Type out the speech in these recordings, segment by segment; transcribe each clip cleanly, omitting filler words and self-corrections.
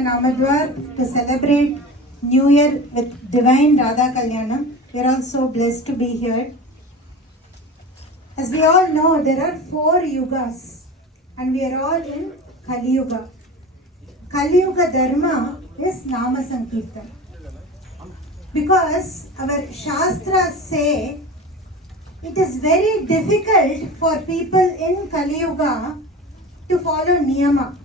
Namadwar to celebrate New Year with divine Radha Kalyanam. We are all so blessed to be here. As we all know, there are 4 yugas and we are all in Kali Yuga. Kali Yuga Dharma is Nama Sankirtan. Because our Shastras say it is very difficult for people in Kali Yuga to follow Niyama.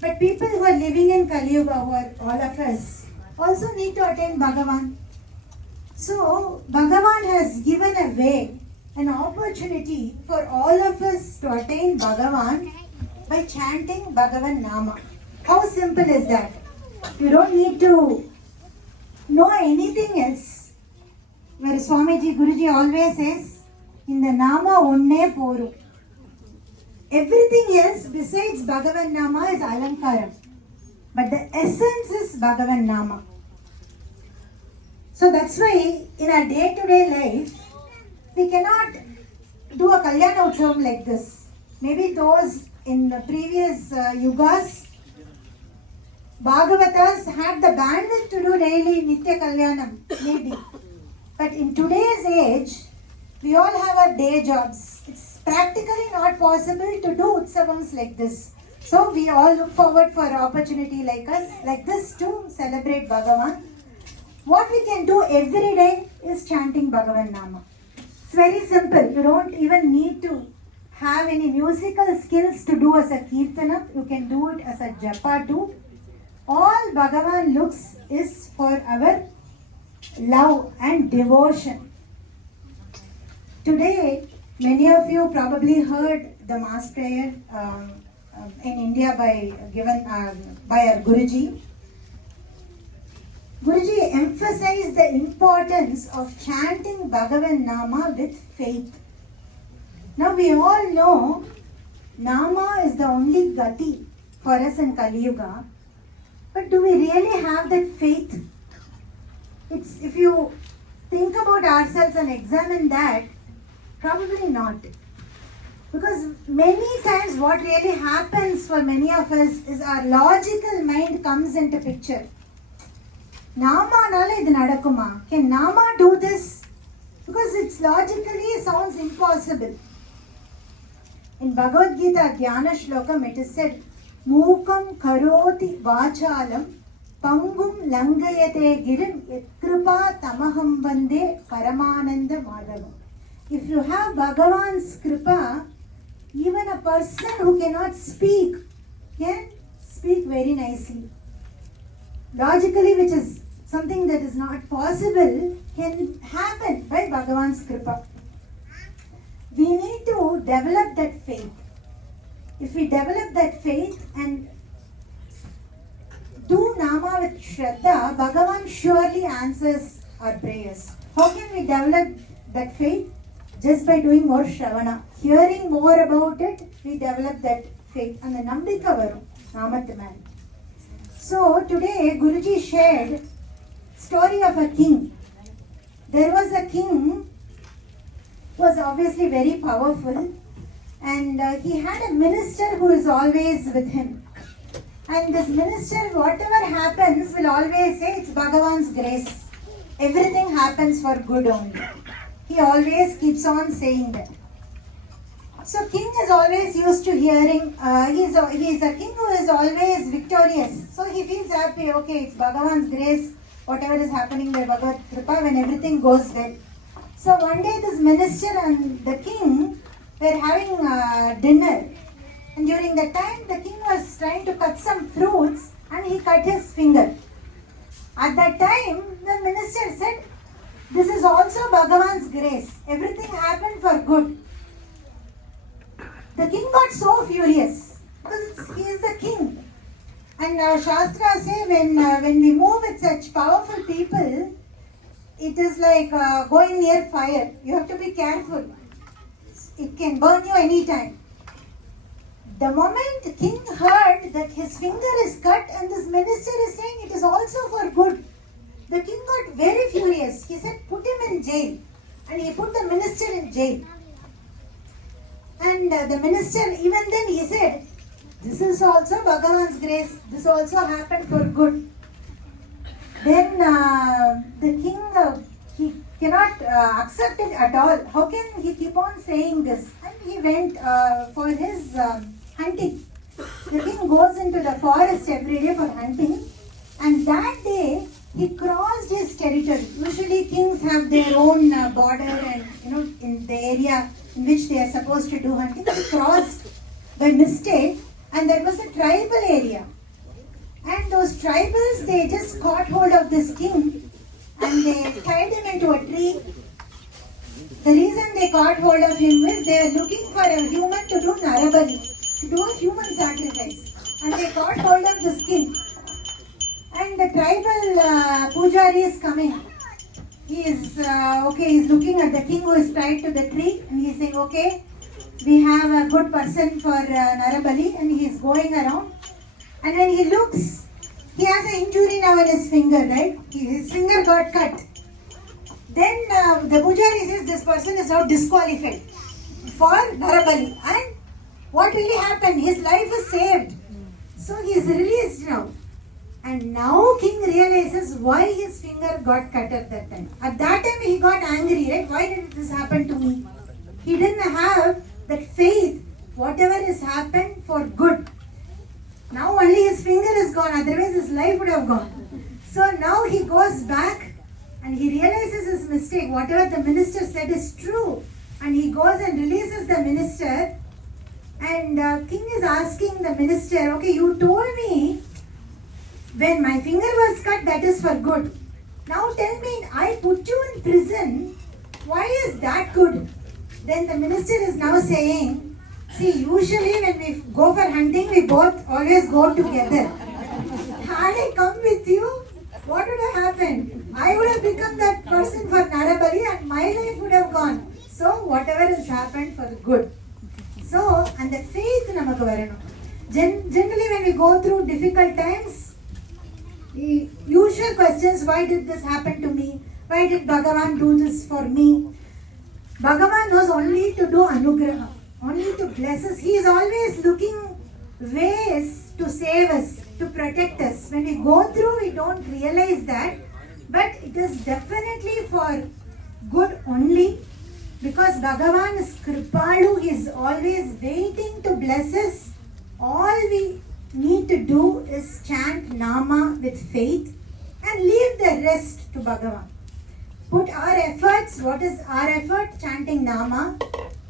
But people who are living in Kali Yuga, who are all of us, also need to attain Bhagavan. So, Bhagavan has given a way, an opportunity for all of us to attain Bhagavan by chanting Bhagavan Nama. How simple is that? You don't need to know anything else. Where Swamiji, Guruji always says, in the Nama onne poru. Everything else besides Bhagavan Nama is Alankaram. But the essence is Bhagavan Nama. So that's why in our day-to-day life, we cannot do a Kalyana Utsavam like this. Maybe those in the previous yugas, Bhagavatas had the bandwidth to do daily Nitya Kalyanam, maybe. But in today's age, we all have our day jobs. It's practically not possible to do Utsavams like this. So we all look forward for an opportunity like this to celebrate Bhagavan. What we can do every day is chanting Bhagavan Nama. It's very simple. You don't even need to have any musical skills to do as a Kirtana. You can do it as a Japa too. All Bhagavan looks is for our love and devotion. Today, many of you probably heard the Mass Prayer in India given by our Guruji. Guruji emphasized the importance of chanting Bhagavan Nama with faith. Now we all know Nama is the only gati for us in Kali Yuga. But do we really have that faith? If you think about ourselves and examine that, probably not. Because many times what really happens for many of us is our logical mind comes into picture. Nama nala idu nadakuma. Can Nama do this? Because it's logically sounds impossible. In Bhagavad Gita Dhyana Shlokam it is said, Mukam karoti vachalam pangum langayate girim kripa tamaham bande paramananda madhavam. If you have Bhagavan's kripa, even a person who cannot speak can speak very nicely. Logically, which is something that is not possible, can happen by Bhagavan's kripa. We need to develop that faith. If we develop that faith and do Nama with Shraddha, Bhagavan surely answers our prayers. How can we develop that faith? Just by doing more Shravana. Hearing more about it, we develop that faith. And the Nambika varum, Namathaman. So today, Guruji shared story of a king. There was a king who was obviously very powerful. And he had a minister who is always with him. And this minister, whatever happens, will always say it's Bhagavan's grace. Everything happens for good only. He always keeps on saying that. So king is always used to hearing, he's a king who is always victorious. So he feels happy, okay, it's Bhagavan's grace, whatever is happening by Bhagavad Kripa when everything goes well. So one day this minister and the king were having dinner, and during that time the king was trying to cut some fruits and he cut his finger. At that time the minister said, this is also Bhagavan's grace. Everything happened for good. The king got so furious because he is the king. And Shastra say when we move with such powerful people, it is like going near fire. You have to be careful. It can burn you anytime. The moment the king heard that his finger is cut and this minister is saying it is also for good, the king got very furious. He said, put him in jail. And he put the minister in jail. And the minister, even then he said, This is also Bhagavan's grace. This also happened for good. Then the king, he cannot accept it at all. How can he keep on saying this? And he went for his hunting. The king goes into the forest every day for hunting. And that day, he crossed his territory. Usually kings have their own border and, in the area in which they are supposed to do hunting. He crossed by mistake, and that was a tribal area. And those tribals, they just caught hold of this king and they tied him into a tree. The reason they caught hold of him is they were looking for a human to do Narabali, to do a human sacrifice. And they caught hold of this king. And the tribal pujari is coming. He is, he's looking at the king who is tied to the tree and he's saying, okay, we have a good person for Narabali, and he is going around. And when he looks, he has an injury now in his finger, right? His finger got cut. Then the pujari says this person is now disqualified for Narabali. And what really happened? His life is saved. So he is released now. And now king realizes why his finger got cut at that time. At that time he got angry, right? Why did this happen to me? He didn't have that faith, whatever has happened for good. Now only his finger is gone, otherwise his life would have gone. So now he goes back and he realizes his mistake. Whatever the minister said is true. And he goes and releases the minister. And king is asking the minister, okay, you told me when my finger was cut, that is for good. Now tell me, I put you in prison. Why is that good? Then the minister is now saying, see, usually when we go for hunting, we both always go together. Had I come with you, what would have happened? I would have become that person for Narabali and my life would have gone. So whatever has happened for good. So, and the faith namakku varanum. Generally when we go through difficult times, usual questions, why did this happen to me? Why did Bhagavan do this for me? Bhagavan knows only to do anugraha, only to bless us. He is always looking ways to save us, to protect us. When we go through, we don't realize that, but it is definitely for good only, because Bhagavan is Kripalu. He is always waiting to bless us. All we need to do is chant Nama with faith and leave the rest to Bhagavan. Put our efforts, what is our effort? Chanting Nama.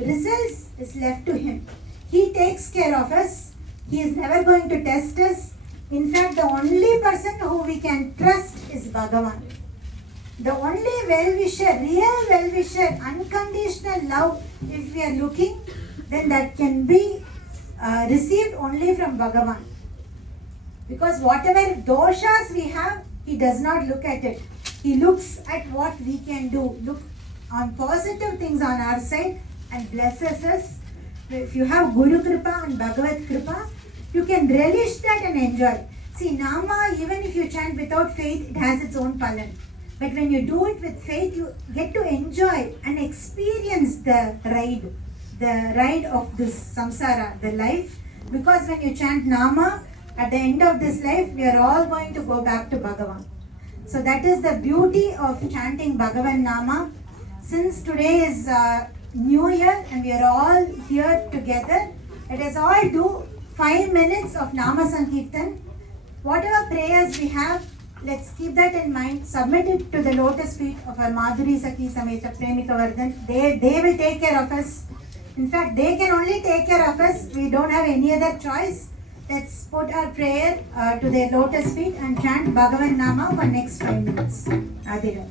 Results is left to Him. He takes care of us. He is never going to test us. In fact, the only person who we can trust is Bhagavan. The only well-wisher, real well-wisher, unconditional love, if we are looking, then that can be received only from Bhagavan. Because whatever doshas we have, He does not look at it. He looks at what we can do. Look on positive things on our side and blesses us. If you have Guru Kripa and Bhagavad Kripa, you can relish that and enjoy. See, Nama, even if you chant without faith, it has its own palan. But when you do it with faith, you get to enjoy and experience the ride of this samsara, the life. Because when you chant Nama, at the end of this life, we are all going to go back to Bhagavan. So that is the beauty of chanting Bhagavan Nama. Since today is New Year and we are all here together, let us all do 5 minutes of Nama Sankirtan. Whatever prayers we have, let's keep that in mind. Submit it to the lotus feet of our Madhuri Sakhi Sameta Premika Vardhan. They will take care of us. In fact, they can only take care of us. We don't have any other choice. Let's put our prayer to their lotus feet and chant Bhagavan Nama for next 5 minutes. Adhira.